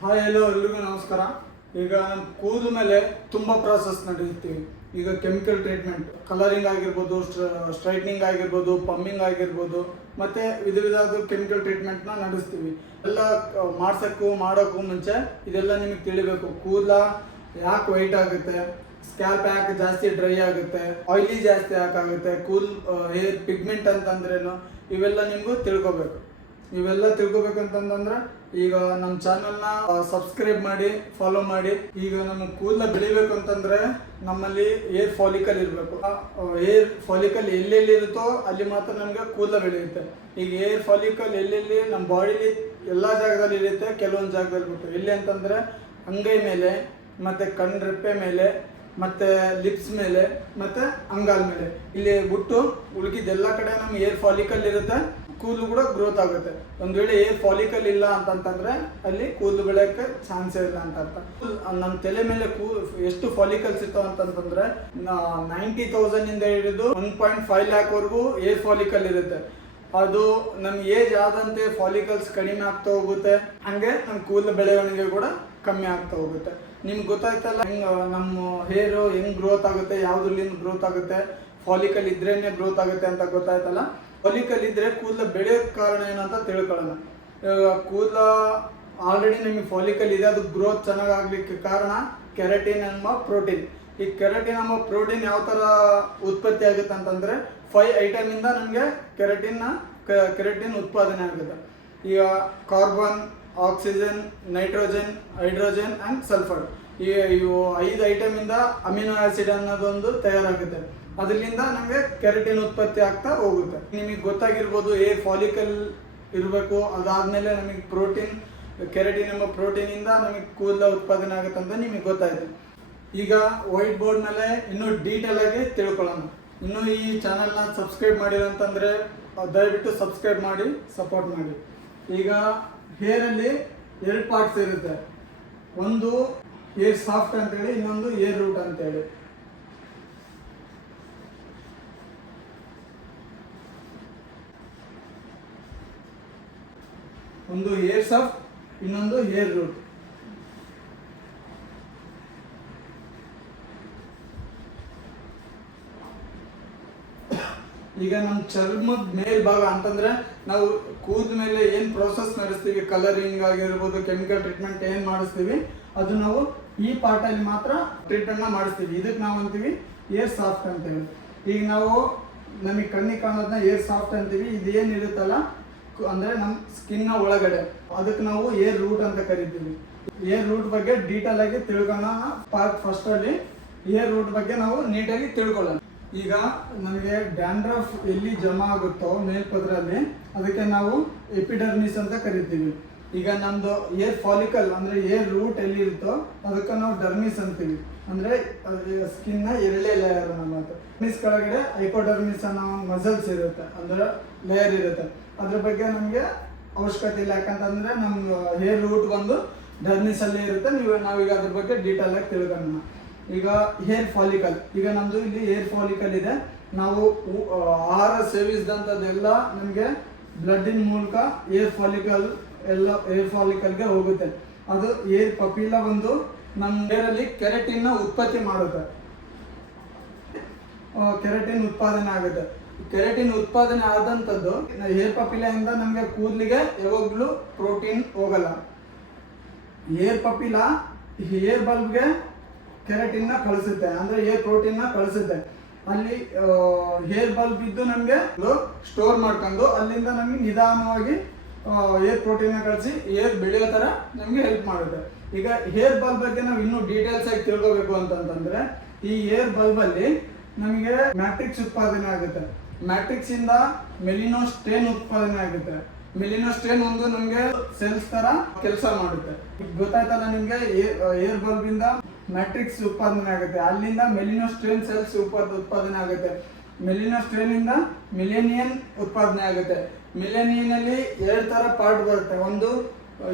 Hi hello ಎಲ್ರಿಗೂ ನಮಸ್ಕಾರ. ಈಗ ನಮ್ಮ ಕೂದಲ ಮೇಲೆ ತುಂಬ ಪ್ರಾಸೆಸ್ ನಡೆಯುತ್ತೀವಿ. ಈಗ ಕೆಮಿಕಲ್ ಟ್ರೀಟ್ಮೆಂಟ್, ಕಲರಿಂಗ್ ಆಗಿರ್ಬೋದು, ಸ್ಟ್ರೈಟ್ನಿಂಗ್ ಆಗಿರ್ಬೋದು, ಪಮ್ಮಿಂಗ್ ಆಗಿರ್ಬೋದು, ಮತ್ತು ವಿಧ ವಿಧವಾದ ಕೆಮಿಕಲ್ ಟ್ರೀಟ್ಮೆಂಟ್ನ ನಡೆಸ್ತೀವಿ. ಎಲ್ಲ ಮಾಡೋಕ್ಕೂ ಮುಂಚೆ ಇದೆಲ್ಲ ನಿಮಗೆ ತಿಳಿಬೇಕು. ಕೂದಲ ಯಾಕೆ ವೈಟ್ ಆಗುತ್ತೆ, ಸ್ಕ್ಯಾಲ್ಪ್ ಯಾಕೆ ಜಾಸ್ತಿ ಡ್ರೈ ಆಗುತ್ತೆ, ಆಯಿಲಿ ಜಾಸ್ತಿ ಯಾಕಾಗುತ್ತೆ, ಹೇರ್ ಪಿಗ್ಮೆಂಟ್ ಅಂತಂದ್ರೇನು, ಇವೆಲ್ಲ ನಿಮಗೂ ತಿಳ್ಕೊಬೇಕು. ಇವೆಲ್ಲ ತಿಳ್ಕೊಬೇಕಂತಂದ್ರೆ ಈಗ ನಮ್ಮ ಚಾನಲ್ನ ಸಬ್ಸ್ಕ್ರೈಬ್ ಮಾಡಿ, ಫಾಲೋ ಮಾಡಿ. ಈಗ ನಮ್ಮ ಕೂದಲ ಬೆಳಿಬೇಕು ಅಂತಂದ್ರೆ ನಮ್ಮಲ್ಲಿ ಏರ್ ಫಾಲಿಕಲ್ ಇರಬೇಕು. ಏರ್ ಫಾಲಿಕಲ್ ಎಲ್ಲೆಲ್ಲಿ ಇರುತ್ತೋ ಅಲ್ಲಿ ಮಾತ್ರ ನಮಗೆ ಕೂದಲ ಬೆಳೆಯುತ್ತೆ. ಈಗ ಏರ್ ಫಾಲಿಕಲ್ ಎಲ್ಲೆಲ್ಲಿ ನಮ್ಮ ಬಾಡಿಲಿ ಎಲ್ಲ ಜಾಗದಲ್ಲಿ ಇರುತ್ತೆ, ಕೆಲವೊಂದು ಜಾಗದಲ್ಲಿ ಬಿಟ್ಟು. ಎಲ್ಲಿ ಅಂತಂದ್ರೆ ಅಂಗೈ ಮೇಲೆ, ಮತ್ತೆ ಕಣ್ರೆಪ್ಪೆ ಮೇಲೆ, ಮತ್ತೆ ಲಿಪ್ಸ್ ಮೇಲೆ, ಮತ್ತೆ ಅಂಗಾಲ್ ಮೇಲೆ. ಇಲ್ಲಿ ಬಿಟ್ಟು ಉಳುಕಿದ್ದೆಲ್ಲ ಕಡೆ ನಮ್ಗೆ ಏರ್ ಫಾಲಿಕಲ್ ಇರುತ್ತೆ, ಕೂದಲು ಕೂಡ ಗ್ರೋತ್ ಆಗುತ್ತೆ. ಒಂದು ವೇಳೆ ಏರ್ ಫಾಲಿಕಲ್ ಇಲ್ಲ ಅಂತಂತಂದ್ರೆ ಅಲ್ಲಿ ಕೂದಲು ಬೆಳೆಯೋಕ್ಕೆ ಚಾನ್ಸೇ ಇಲ್ಲ ಅಂತ ಅರ್ಥ. ನಮ್ಮ ತಲೆ ಮೇಲೆ ಎಷ್ಟು ಫಾಲಿಕಲ್ಸ್ ಇರ್ತಾವ ಅಂತಂತಂದ್ರೆ 90,000 ಇಂದ ಹಿಡಿದು 1.5 lakh ವರೆಗೂ ಏರ್ ಫಾಲಿಕಲ್ ಇರುತ್ತೆ. ಅದು ನಮ್ಗೆ ಏಜ್ ಆದಂತೆ ಫಾಲಿಕಲ್ಸ್ ಕಡಿಮೆ ಆಗ್ತಾ ಹೋಗುತ್ತೆ, ಹಂಗೆ ನಮ್ಮ ಕೂದಲು ಬೆಳವಣಿಗೆ ಕೂಡ ಕಮ್ಮಿ ಆಗ್ತಾ ಹೋಗುತ್ತೆ. ನಿಮ್ಗೆ ಗೊತ್ತಾಯ್ತಲ್ಲ ನಮ್ಮ ಹೇರು ಹೆಂಗ್ ಗ್ರೋತ್ ಆಗುತ್ತೆ, ಯಾವ್ದ್ರಲ್ಲಿಂದ ಗ್ರೋತ್ ಆಗುತ್ತೆ, ಫಾಲಿಕಲ್ ಇದ್ರೇನೆ ಗ್ರೋತ್ ಆಗುತ್ತೆ ಅಂತ ಗೊತ್ತಾಯ್ತಲ್ಲ. ಫಾಲಿಕಲ್ ಇದ್ರೆ ಕೂದಲ ಬೆಳೆಯೋಕ್ಕೆ ಕಾರಣ ಏನಂತ ತಿಳ್ಕೊಳ್ಳೋಣ. ಕೂದಲ ಆಲ್ರೆಡಿ ನಿಮಗೆ ಫಾಲಿಕಲ್ ಇದೆ, ಅದು ಗ್ರೋತ್ ಚೆನ್ನಾಗಾಗ್ಲಿಕ್ಕೆ ಕಾರಣ ಕೆರಟಿನ್ ಎಂಬ ಪ್ರೋಟೀನ್. ಈ ಕೆರಟಿನ್ ಎಂಬ ಪ್ರೋಟೀನ್ ಯಾವ ಥರ ಉತ್ಪತ್ತಿ ಆಗುತ್ತೆ ಅಂತಂದರೆ 5 ಐಟಮ್ ಇಂದ ನಮಗೆ ಕೆರಟಿನ್ ಉತ್ಪಾದನೆ ಆಗುತ್ತೆ. ಈಗ carbon, oxygen, nitrogen, hydrogen and sulphur, ಇವು 5 ಐಟಮ್ ಇಂದ ಅಮಿನೋ ಆಸಿಡ್ ಅನ್ನೋದೊಂದು ತಯಾರಾಗುತ್ತೆ. ಅದರಿಂದ ನಮಗೆ ಕೆರಟಿನ್ ಉತ್ಪತ್ತಿ ಆಗ್ತಾ ಹೋಗುತ್ತೆ. ನಿಮಗೆ ಗೊತ್ತಾಗಿರ್ಬೋದು, ಏರ್ ಫಾಲಿಕಲ್ ಇರಬೇಕು, ಅದಾದ್ಮೇಲೆ ನಮಗೆ ಕೆರಟಿನ್ ಎಂಬ ಪ್ರೋಟೀನ್ ಇಂದ ನಮಗೆ ಕೂದಲ ಉತ್ಪಾದನೆ ಆಗುತ್ತೆ ಅಂತ ನಿಮಗೆ ಗೊತ್ತಾಯ್ತು. ಈಗ ವೈಟ್ ಬೋರ್ಡ್ ಮೇಲೆ ಇನ್ನೂ ಡೀಟೇಲ್ ಆಗಿ ತಿಳ್ಕೊಳ್ಳೋಣ. ಇನ್ನೂ ಈ ಚಾನಲ್ನ ಸಬ್ಸ್ಕ್ರೈಬ್ ಮಾಡಿಲ್ಲ ಅಂತಂದ್ರೆ ದಯವಿಟ್ಟು ಸಬ್ಸ್ಕ್ರೈಬ್ ಮಾಡಿ, ಸಪೋರ್ಟ್ ಮಾಡಿ. ಈಗ ಹೇರಲ್ಲಿ 2 ಪಾರ್ಟ್ಸ್ ಇರುತ್ತೆ. ಒಂದು ಏರ್ ಸಾಫ್ಟ್ ಅಂತೇಳಿ, ಇನ್ನೊಂದು ಏರ್ ರೂಟ್ ಅಂತೇಳಿ. ಒಂದು ಏರ್ ಸಾಫ್ಟ್, ಇನ್ನೊಂದು ಏರ್ ರೂಟ್. ಈಗ ನಮ್ಮ ಚರ್ಮದ ಮೇಲ್ಭಾಗ ಅಂತಂದ್ರೆ ನಾವು ಕೂದಲ ಮೇಲೆ ಏನು ಪ್ರೋಸೆಸ್ ನಡೆಸ್ತೀವಿ, ಕಲರಿಂಗ್ ಆಗಿರ್ಬೋದು, ಕೆಮಿಕಲ್ ಟ್ರೀಟ್ಮೆಂಟ್ ಏನು ಮಾಡಿಸ್ತೀವಿ, ಅದು ನಾವು ಈ ಪಾರ್ಟಲ್ಲಿ ಮಾತ್ರ ಟ್ರೀಟ್ಮೆಂಟ್ನ ಮಾಡಿಸ್ತೀವಿ. ಇದಕ್ಕೆ ನಾವು ಅಂತೀವಿ ಏರ್ ಸಾಫ್ಟ್ ಅಂತೇಳಿ. ಈಗ ನಾವು ನಮಗೆ ಕಣ್ಣಿಗೆ ಕಾಣೋದನ್ನ ಏರ್ ಸಾಫ್ಟ್ ಅಂತೀವಿ. ಇದೇನಿರುತ್ತಲ್ಲ ಅಂದರೆ ನಮ್ಮ ಸ್ಕಿನ್ನ ಒಳಗಡೆ, ಅದಕ್ಕೆ ನಾವು ಏರ್ ರೂಟ್ ಅಂತ ಕರಿತೀವಿ. ಏರ್ ರೂಟ್ ಬಗ್ಗೆ ಡೀಟೇಲ್ ಆಗಿ ತಿಳ್ಕೊಳ್ಳೋಣ. ಪಾರ್ಟ್ ಫಸ್ಟಲ್ಲಿ ಏರ್ ರೂಟ್ ಬಗ್ಗೆ ನಾವು ನೀಟಾಗಿ ತಿಳ್ಕೊಳ್ಳೋಣ. ಈಗ ನಮಗೆ ಡ್ಯಾಂಡ್ರಫ್ ಎಲ್ಲಿ ಜಮಾ ಆಗುತ್ತೋ ಮೇಲ್ಪದ್ರಲ್ಲಿ, ಅದಕ್ಕೆ ನಾವು ಎಪಿಡರ್ಮಿಸ್ ಅಂತ ಕರಿತೀವಿ. ಈಗ ನಮ್ಮದು ಏರ್ ಫಾಲಿಕಲ್ ಅಂದರೆ ಏರ್ ರೂಟ್ ಎಲ್ಲಿ ಇರುತ್ತೋ ಅದಕ್ಕೆ ನಾವು ಡರ್ಮಿಸ್ ಅಂತೀವಿ. ಅಂದರೆ ಸ್ಕಿನ್ನ 2 ಲೇಯರ್ ನಮ್ಮ ಡರ್ಮಿಸ್ ಕೆಳಗಡೆ ಹೈಪೋಡರ್ಮಿಸ್ ಅನ್ನೋ ಮಸಲ್ಸ್ ಇರುತ್ತೆ, ಅಂದರೆ ಲೇಯರ್ ಇರುತ್ತೆ. ಅದ್ರ ಬಗ್ಗೆ ನಮಗೆ ಅವಶ್ಯಕತೆ ಇಲ್ಲ, ಯಾಕಂತಂದರೆ ನಮ್ಮ ಹೇರ್ ರೂಟ್ ಬಂದು ಡರ್ಮಿಸಲ್ಲೇ ಇರುತ್ತೆ. ನಾವೀಗ ಅದ್ರ ಬಗ್ಗೆ ಡೀಟೇಲ್ ಆಗಿ ತಿಳ್ಕೊಳ್ಳೋಣ. ಈಗ ಹೇರ್ ಫಾಲಿಕಲ್, ಈಗ ನಮ್ಮದು ಇಲ್ಲಿ ಏರ್ ಫಾಲಿಕಲ್ ಇದೆ. ನಾವು ಆಹಾರ ಸೇವಿಸಿದಂಥದ್ದೆಲ್ಲ ನಮಗೆ ಬ್ಲಡ್ಡಿನ ಮೂಲಕ ಏರ್ ಫಾಲಿಕಲ್ಗೆ ಹೋಗುತ್ತೆ. ಅದು ಏರ್ ಪಪೀಲ ಬಂದು ನಮ್ಮ ಹೇರಲ್ಲಿ ಕೆರಟಿನ್ನ ಉತ್ಪತ್ತಿ ಮಾಡುತ್ತೆ, ಕೆರಟಿನ್ ಉತ್ಪಾದನೆ ಆಗುತ್ತೆ. ಕೆರಟಿನ್ ಉತ್ಪಾದನೆ ಆದಂಥದ್ದು ಹೇರ್ ಪಪಿಲೆಯಿಂದ ನಮಗೆ ಕೂದಲಿಗೆ ಯಾವಾಗಲೂ ಪ್ರೋಟೀನ್ ಹೋಗಲ್ಲ. ಏರ್ ಪಪಿಲ ಹೇರ್ ಬಲ್ಬ್ಗೆ ಕೆರಟಿನ್ನ ಕಳಿಸುತ್ತೆ, ಅಂದರೆ ಏರ್ ಪ್ರೋಟೀನ್ನ ಕಳಿಸುತ್ತೆ. ಅಲ್ಲಿ ಹೇರ್ ಬಲ್ಬ್ ಇದ್ದು ನಮಗೆ ಸ್ಟೋರ್ ಮಾಡ್ಕೊಂಡು ಅಲ್ಲಿಂದ ನಮಗೆ ನಿಧಾನವಾಗಿ ಏರ್ ಪ್ರೋಟೀನ್ನ ಕಳಿಸಿ ಏರ್ ಬೆಳೆಯೋ ಥರ ನಮಗೆ ಹೆಲ್ಪ್ ಮಾಡುತ್ತೆ. ಈಗ ಹೇರ್ ಬಲ್ಬ್ ಬಗ್ಗೆ ನಾವು ಇನ್ನೂ ಡೀಟೇಲ್ಸ್ ಆಗಿ ತಿಳ್ಕೋಬೇಕು ಅಂತಂತಂದ್ರೆ, ಈ ಏರ್ ಬಲ್ಬಲ್ಲಿ ನಮಗೆ ಮ್ಯಾಟ್ರಿಕ್ಸ್ ಉತ್ಪಾದನೆ ಆಗುತ್ತೆ. ಮ್ಯಾಟ್ರಿಕ್ಸ್ ಇಂದ ಮೆಲಿನೋಸ್ಟ್ರೇನ್ ಉತ್ಪಾದನೆ ಆಗುತ್ತೆ. ಮೆಲಿನೋಸ್ಟ್ರೇನ್ ಒಂದು ನಮಗೆ ಸೆಲ್ಸ್ ತರ ಕೆಲಸ ಮಾಡುತ್ತೆ. ಗೊತ್ತಾಯ್ತಲ್ಲ ನಿಮ್ಗೆ, ಏರ್ ಬಲ್ಬ್ ಇಂದ ಮ್ಯಾಟ್ರಿಕ್ಸ್ ಉತ್ಪಾದನೆ ಆಗುತ್ತೆ, ಅಲ್ಲಿಂದ ಮೆಲಿನೋಸ್ಟ್ರೇನ್ ಸೆಲ್ಸ್ ಉತ್ಪಾದನೆ ಆಗುತ್ತೆ. ಮೆಲಿನೋಸ್ಟ್ರೇನ್ ಇಂದ ಮಿಲೇನಿಯನ್ ಉತ್ಪಾದನೆ ಆಗುತ್ತೆ. ಮಿಲೇನಿಯನ್ ಅಲ್ಲಿ 2 ತರ ಪಾರ್ಟ್ ಬರುತ್ತೆ, ಒಂದು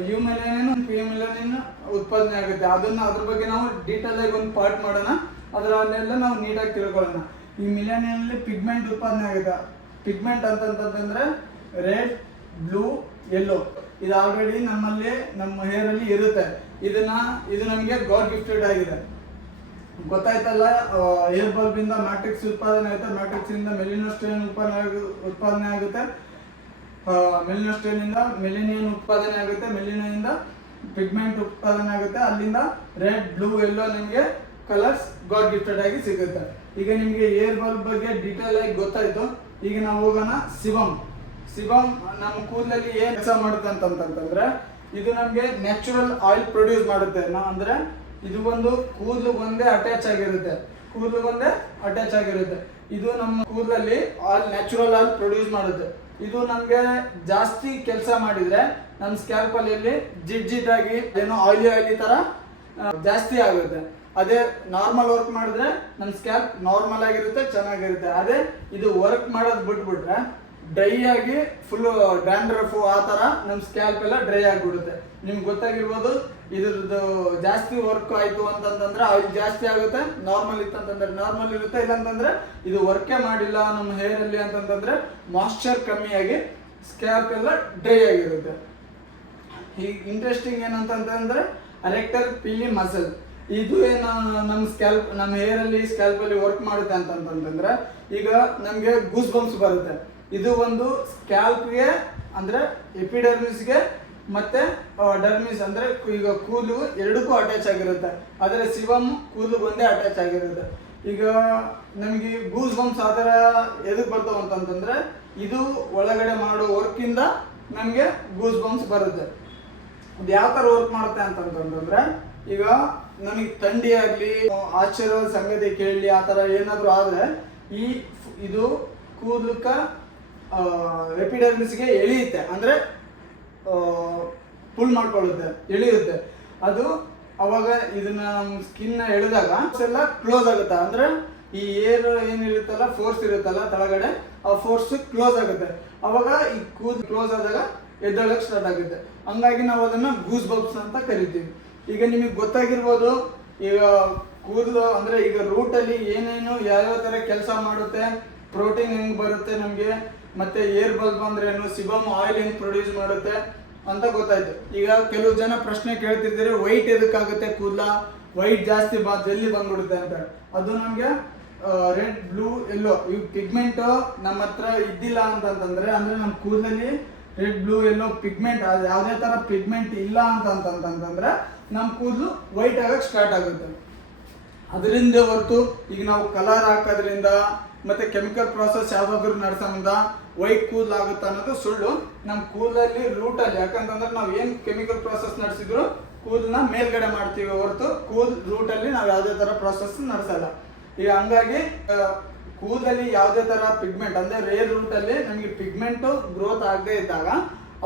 ಯು ಮಿಲೇನಿಯನ್, ಪಿ ಮಿಲೇನಿಯನ್ ಉತ್ಪಾದನೆ ಆಗುತ್ತೆ. ಅದ್ರ ಬಗ್ಗೆ ನಾವು ಡೀಟೇಲ್ ಆಗಿ ಒಂದು ಪಾರ್ಟ್ ಮಾಡೋಣ, ಅದರಲ್ಲೆಲ್ಲ ನಾವು ನೀಟಾಗಿ ತಿಳ್ಕೊಳ್ಳೋಣ. ಈ ಮಿಲೇನಿಯನ್ ಅಲ್ಲಿ ಪಿಗ್ಮೆಂಟ್ ಉತ್ಪಾದನೆ ಆಗುತ್ತೆ. ಪಿಗ್ಮೆಂಟ್ ಅಂತಂತಂದ್ರೆ ರೆಡ್, ಬ್ಲೂ, ಯೆಲ್ಲೋ, ಇದು ಆಲ್ರೆಡಿ ನಮ್ಮ ಹೇರ್ ಅಲ್ಲಿ ಇರುತ್ತೆ. ಇದು ನಮಗೆ ಗಾಡ್ ಗಿಫ್ಟೆಡ್ ಆಗಿದೆ. ಗೊತ್ತಾಯ್ತಲ್ಲ, ಏರ್ ಬಲ್ಬ್ ಇಂದ ಮ್ಯಾಟ್ರಿಕ್ಸ್ ಉತ್ಪಾದನೆ ಆಗುತ್ತೆ, ಮ್ಯಾಟ್ರಿಕ್ಸ್ ಇಂದ ಮೆಲಿನೋಸ್ಟೈನ್ ಉತ್ಪಾದನೆ ಆಗುತ್ತೆ, ಮೆಲಿನೋಸ್ಟೈನ್ ಇಂದ ಮೆಲಿನಿಯನ್ ಉತ್ಪಾದನೆ ಆಗುತ್ತೆ, ಮೆಲಿನಿಯಿಂದ ಪಿಗ್ಮೆಂಟ್ ಉತ್ಪಾದನೆ ಆಗುತ್ತೆ, ಅಲ್ಲಿಂದ ರೆಡ್, ಬ್ಲೂ, ಎಲ್ಲೋ ನಿಮಗೆ ಕಲರ್ಸ್ ಗಾಡ್ ಗಿಫ್ಟೆಡ್ ಆಗಿ ಸಿಗುತ್ತೆ. ಈಗ ನಿಮಗೆ ಏರ್ ಬಲ್ಬ್ ಬಗ್ಗೆ ಡೀಟೇಲ್ ಆಗಿ ಗೊತ್ತಾಯ್ತು. ಈಗ ನಾವು ಹೋಗೋಣ ಸಿಬಮ್ ನಮ್ಮ ಕೂದಲಲ್ಲಿ ಏನ್ ಕೆಲಸ ಮಾಡುತ್ತೆ ಅಂತಂತಂದ್ರೆ, ಇದು ನಮಗೆ ನ್ಯಾಚುರಲ್ ಆಯಿಲ್ ಪ್ರೊಡ್ಯೂಸ್ ಮಾಡುತ್ತೆ. ಅಂದ್ರೆ ಇದು ಒಂದು ಕೂದಲು ಒಂದೇ ಅಟ್ಯಾಚ್ ಆಗಿರುತ್ತೆ. ಇದು ನಮ್ಮ ಕೂದಲಲ್ಲಿ ನ್ಯಾಚುರಲ್ ಆಯಿಲ್ ಪ್ರೊಡ್ಯೂಸ್ ಮಾಡುತ್ತೆ. ಇದು ನಮ್ಗೆ ಜಾಸ್ತಿ ಕೆಲಸ ಮಾಡಿದ್ರೆ ನಮ್ಮ ಸ್ಕ್ಯಾಲ್ಪ್ ಅಲ್ಲಿ ಜಿಡ್ ಆಗಿ ಏನೋ ಆಯಿಲಿ ತರ ಜಾಸ್ತಿ ಆಗುತ್ತೆ. ಅದೇ ನಾರ್ಮಲ್ ವರ್ಕ್ ಮಾಡಿದ್ರೆ ನಮ್ಮ ಸ್ಕ್ಯಾಲ್ಪ್ ನಾರ್ಮಲ್ ಆಗಿರುತ್ತೆ, ಚೆನ್ನಾಗಿರುತ್ತೆ. ಅದೇ ಇದು ವರ್ಕ್ ಮಾಡೋದು ಬಿಟ್ಬಿಟ್ರೆ ಡ್ರೈ ಆಗಿ ಫುಲ್ ಡ್ಯಾಂಡ್ರಫ್ ಆ ತರ ನಮ್ಮ ಸ್ಕ್ಯಾಲ್ಪ್ ಎಲ್ಲ ಡ್ರೈ ಆಗಿಬಿಡುತ್ತೆ. ನಿಮ್ಗೆ ಗೊತ್ತಾಗಿರ್ಬೋದು, ಇದ್ರದ್ದು ಜಾಸ್ತಿ ವರ್ಕ್ ಆಯ್ತು ಅಂತಂದ್ರೆ ಆಯಿಲ್ ಜಾಸ್ತಿ ಆಗುತ್ತೆ, ನಾರ್ಮಲ್ ಇತ್ತಂತಂದ್ರೆ ನಾರ್ಮಲ್ ಇರುತ್ತೆ, ಇಲ್ಲಾಂತಂದ್ರೆ ಇದು ವರ್ಕೇ ಮಾಡಿಲ್ಲ ನಮ್ಮ ಹೇರ್ ಅಲ್ಲಿ ಅಂತಂದ್ರೆ ಮಾಯ್ಶ್ಚರ್ ಕಮ್ಮಿಯಾಗಿ ಸ್ಕ್ಯಾಲ್ಪ್ ಎಲ್ಲ ಡ್ರೈ ಆಗಿರುತ್ತೆ. ಈಗ ಇಂಟ್ರೆಸ್ಟಿಂಗ್ ಏನಂತಂದ್ರೆ ಅರೆಕ್ಟರ್ ಪೀಲಿ ಮಸಲ್, ಇದು ಏನು ನಮ್ಮ ಹೇರ್ ಅಲ್ಲಿ ಸ್ಕ್ಯಾಲ್ಪ್ ಅಲ್ಲಿ ವರ್ಕ್ ಮಾಡುತ್ತೆ ಅಂತಂದ್ರೆ ಈಗ ನಮ್ಗೆ ಗೂಸ್ ಬಂಪ್ಸ್ ಬರುತ್ತೆ. ಇದು ಒಂದು ಸ್ಕ್ಯಾಲ್ಪ್ಗೆ ಅಂದ್ರೆ ಎಪಿಡರ್ಮಿಸ್ಗೆ ಮತ್ತೆ ಡರ್ಮಿಸ್ ಅಂದ್ರೆ ಈಗ ಕೂದಲು ಎರಡಕ್ಕೂ ಅಟ್ಯಾಚ್ ಆಗಿರುತ್ತೆ. ಆದರೆ ಸಿಬಮ್ ಕೂದಲು ಒಂದೇ ಅಟ್ಯಾಚ್ ಆಗಿರುತ್ತೆ. ಈಗ ನಮಗೆ ಗೂಸ್ ಬಂಪ್ಸ್ ಆ ಥರ ಎದಕ್ಕೆ ಬರ್ತಾವ ಅಂತಂದ್ರೆ ಇದು ಒಳಗಡೆ ಮಾಡೋ ವರ್ಕಿಂದ ನಮಗೆ ಗೂಸ್ ಬಂಪ್ಸ್ ಬರುತ್ತೆ. ಅದು ಯಾವ ಥರ ವರ್ಕ್ ಮಾಡುತ್ತೆ ಅಂತಂತಂದ್ರೆ, ಈಗ ನಮಗೆ ಥಂಡಿ ಆಗಲಿ ಆಶ್ಚರ್ಯ ಸಂಗತಿ ಕೇಳಲಿ ಆ ಥರ ಏನಾದರೂ ಆದರೆ ಇದು ಕೂದಲಕ್ಕ ಎಪಿಡರ್ಮಿಸ್ಗೆ ಎಳೆಯುತ್ತೆ, ಅಂದರೆ ಪುಲ್ ಮಾಡ್ಕೊಳ್ಳುತ್ತೆ, ಎಳೆಯುತ್ತೆ. ಅದು ಅವಾಗ ಇದನ್ನ ನಮ್ಮ ಸ್ಕಿನ್ ಎಳೆದಾಗ ಎಲ್ಲ ಕ್ಲೋಸ್ ಆಗುತ್ತೆ. ಅಂದರೆ ಈ ಏರ್ ಏನಿರುತ್ತಲ್ಲ, ಫೋರ್ಸ್ ಇರುತ್ತಲ್ಲ ತಳಗಡೆ, ಆ ಫೋರ್ಸ್ ಕ್ಲೋಸ್ ಆಗುತ್ತೆ. ಅವಾಗ ಈ ಕೂದಲು ಕ್ಲೋಸ್ ಆದಾಗ ಎದ್ದೊಳಕ್ಕೆ ಸ್ಟಾರ್ಟ್ ಆಗುತ್ತೆ. ಹಂಗಾಗಿ ನಾವು ಅದನ್ನ ಗೂಸ್ ಬಂಪ್ಸ್ ಅಂತ ಕರಿತೀವಿ. ಈಗ ನಿಮಗೆ ಗೊತ್ತಾಗಿರ್ಬೋದು, ಈಗ ಕೂದಲು ಅಂದರೆ ಈಗ ರೂಟಲ್ಲಿ ಏನೇನು ಯಾವ್ಯಾವ ಥರ ಕೆಲಸ ಮಾಡುತ್ತೆ, ಪ್ರೋಟೀನ್ ಹೆಂಗೆ ಬರುತ್ತೆ ನಮಗೆ, ಮತ್ತೆ ಏರ್ ಬಲ್ಬ್ ಅಂದ್ರೆ ಏನು, ಸಿಬಮ್ ಆಯಿಲ್ ಹೆಂಗೆ ಪ್ರೊಡ್ಯೂಸ್ ಮಾಡುತ್ತೆ ಅಂತ ಗೊತ್ತಾಯ್ತು. ಈಗ ಕೆಲವು ಜನ ಪ್ರಶ್ನೆ ಕೇಳ್ತಿರ್ತೀರಿ, ವೈಟ್ ಎದಕ್ಕಾಗುತ್ತೆ ಕೂದಲ, ವೈಟ್ ಜಾಸ್ತಿ ಜಲ್ದಿ ಬಂದ್ಬಿಡುತ್ತೆ ಅಂತ. ಅದು ನಮಗೆ ರೆಡ್, ಬ್ಲೂ, ಎಲ್ಲೋ ಈ ಪಿಗ್ಮೆಂಟ್ ನಮ್ಮ ಹತ್ರ ಇದ್ದಿಲ್ಲ ಅಂತಂದ್ರೆ, ಅಂದ್ರೆ ನಮ್ಮ ಕೂದಲಲ್ಲಿ ರೆಡ್, ಬ್ಲೂ, ಎಲ್ಲೋ ಪಿಗ್ಮೆಂಟ್ ಯಾವುದೇ ತರ ಪಿಗ್ಮೆಂಟ್ ಇಲ್ಲ ಅಂತಂತಂದ್ರೆ ನಮ್ಮ ಕೂದಲು ವೈಟ್ ಆಗಕ್ಕೆ ಸ್ಟಾರ್ಟ್ ಆಗುತ್ತೆ. ಅದರಿಂದ ಹೊರತು ಈಗ ನಾವು ಕಲರ್ ಹಾಕೋದ್ರಿಂದ ಮತ್ತೆ ಕೆಮಿಕಲ್ ಪ್ರಾಸೆಸ್ ಯಾವ್ದಾದ್ರು ನಡೆಸೋದ್ರಿಂದ ವೈಟ್ ಕೂದಲು ಆಗುತ್ತೆ ಅನ್ನೋದು ಸುಳ್ಳು. ನಮ್ಮ ಕೂದಲಲ್ಲಿ ರೂಟಲ್ಲಿ, ಯಾಕಂತಂದ್ರೆ ನಾವು ಏನು ಕೆಮಿಕಲ್ ಪ್ರಾಸೆಸ್ ನಡೆಸಿದ್ರು ಕೂದಲನ್ನ ಮೇಲ್ಗಡೆ ಮಾಡ್ತೀವಿ ಹೊರತು ರೂಟಲ್ಲಿ ನಾವು ಯಾವುದೇ ತರ ಪ್ರಾಸೆಸ್ ನಡೆಸಲ್ಲ. ಈಗ ಹಂಗಾಗಿ ಕೂದಲಲ್ಲಿ ಯಾವುದೇ ತರ ಪಿಗ್ಮೆಂಟ್ ಅಂದ್ರೆ ರೇರ್ ರೂಟಲ್ಲಿ ನಮಗೆ ಪಿಗ್ಮೆಂಟ್ ಗ್ರೋತ್ ಆಗದೆ ಇದ್ದಾಗ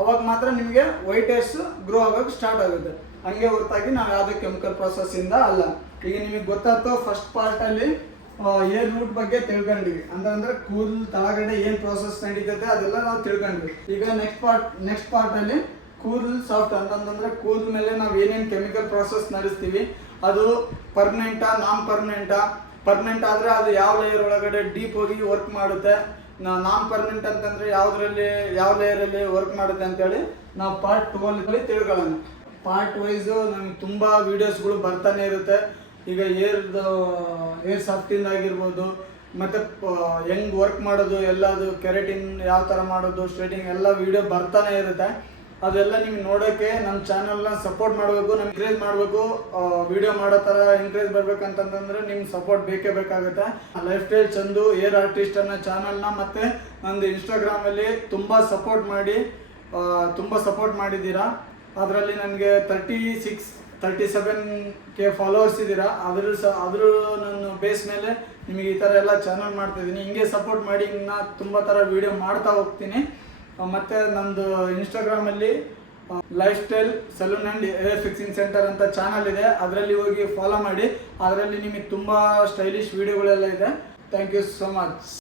ಅವಾಗ ಮಾತ್ರ ನಿಮಗೆ ವೈಟ್ ಹೇರ್ಸ್ ಗ್ರೋ ಆಗೋಕೆ ಸ್ಟಾರ್ಟ್ ಆಗುತ್ತೆ. ಹಂಗೆ ಹೊರತಾಗಿ ನಾವು ಯಾವುದೇ ಕೆಮಿಕಲ್ ಪ್ರಾಸೆಸ್ ಇಂದ ಅಲ್ಲ. ಈಗ ನಿಮಗೆ ಗೊತ್ತಾಯ್ತು, ಫಸ್ಟ್ ಪಾರ್ಟ್ ಅಲ್ಲಿ ಏರ್ ರೂಟ್ ಬಗ್ಗೆ ತಿಳ್ಕೊಂಡ್ವಿ, ಅಂದ್ರೆ ಕೂದಲು ತಳಗಡೆ ಏನ್ ಪ್ರೋಸೆಸ್ ನಡೀತದೆ ಅದೆಲ್ಲ ನಾವು ತಿಳ್ಕೊಂಡ್ವಿ. ಈಗ ನೆಕ್ಸ್ಟ್ ಪಾರ್ಟ್ ಅಲ್ಲಿ ಕೂದಲು ಸಾಫ್ಟ್ ಅಂತಂದ್ರೆ ಕೂದಲ ಮೇಲೆ ನಾವು ಏನೇನು ಕೆಮಿಕಲ್ ಪ್ರಾಸೆಸ್ ನಡೆಸ್ತೀವಿ ಅದು ಪರ್ಮನೆಂಟಾ, ನಾನ್ ಪರ್ಮನೆಂಟ್ ಆದ್ರೆ ಅದು ಯಾವ ಲೇಯರ್ ಒಳಗಡೆ ಡೀಪ್ ಹೋಗಿ ವರ್ಕ್ ಮಾಡುತ್ತೆ, ನಾನ್ ಪರ್ಮನೆಂಟ್ ಅಂತಂದ್ರೆ ಯಾವ ಲೇಯರ್ ಅಲ್ಲಿ ವರ್ಕ್ ಮಾಡುತ್ತೆ ಅಂತೇಳಿ ನಾವು ಪಾರ್ಟ್ 2 ಅಲ್ಲಿ ತಿಳ್ಕೊಳ್ಳೋಣ. ಪಾರ್ಟ್ ವೈಸ್ ನಮ್ಗೆ ತುಂಬಾ ವಿಡಿಯೋಸ್ಗಳು ಬರ್ತಾನೆ ಇರುತ್ತೆ. ಈಗ ಏರ್ ಸಾಫ್ಟಿಂಗ್ ಆಗಿರ್ಬೋದು, ಮತ್ತೆ ಹೆಂಗ್ ವರ್ಕ್ ಮಾಡೋದು ಎಲ್ಲದು, ಕೆರಾಟಿನ್ ಯಾವ ಥರ ಮಾಡೋದು, ಸ್ಟ್ರೇಟಿಂಗ್ ಎಲ್ಲ ವಿಡಿಯೋ ಬರ್ತಾನೆ ಇರುತ್ತೆ. ಅದೆಲ್ಲ ನಿಮ್ಗೆ ನೋಡೋಕ್ಕೆ ನಮ್ಮ ಚಾನಲ್ನ ಸಪೋರ್ಟ್ ಮಾಡಬೇಕು, ನಮ್ಗೆ ಎಂಕರೇಜ್ ಮಾಡಬೇಕು. ವಿಡಿಯೋ ಮಾಡೋ ಥರ ಎಂಕರೇಜ್ ಬರ್ಬೇಕಂತಂದ್ರೆ ನಿಮ್ಗೆ ಸಪೋರ್ಟ್ ಬೇಕೇ ಬೇಕಾಗುತ್ತೆ. Life style Chandu air artist ಅನ್ನೋ ಚಾನಲ್ನ ಮತ್ತೆ ನಂದು ಇನ್ಸ್ಟಾಗ್ರಾಮಲ್ಲಿ ತುಂಬ ಸಪೋರ್ಟ್ ಮಾಡಿದ್ದೀರಾ. ಅದರಲ್ಲಿ ನನಗೆ 37K ಫಾಲೋವರ್ಸ್ ಇದ್ದೀರಾ. ಅದ್ರ ನನ್ನ ಬೇಸ್ ಮೇಲೆ ನಿಮಗೆ ಈ ಥರ ಎಲ್ಲ ಚಾನಲ್ ಮಾಡ್ತಾಯಿದ್ದೀನಿ. ಹಿಂಗೆ ಸಪೋರ್ಟ್ ಮಾಡಿ, ಇನ್ನು ತುಂಬ ಥರ ವಿಡಿಯೋ ಮಾಡ್ತಾ ಹೋಗ್ತೀನಿ. ಮತ್ತು ನಂದು ಇನ್ಸ್ಟಾಗ್ರಾಮಲ್ಲಿ life style salon and hair fixing centre ಅಂತ ಚಾನಲ್ ಇದೆ, ಅದರಲ್ಲಿ ಹೋಗಿ ಫಾಲೋ ಮಾಡಿ. ಅದರಲ್ಲಿ ನಿಮಗೆ ತುಂಬ ಸ್ಟೈಲಿಶ್ ವಿಡಿಯೋಗಳೆಲ್ಲ ಇದೆ. Thank you so much.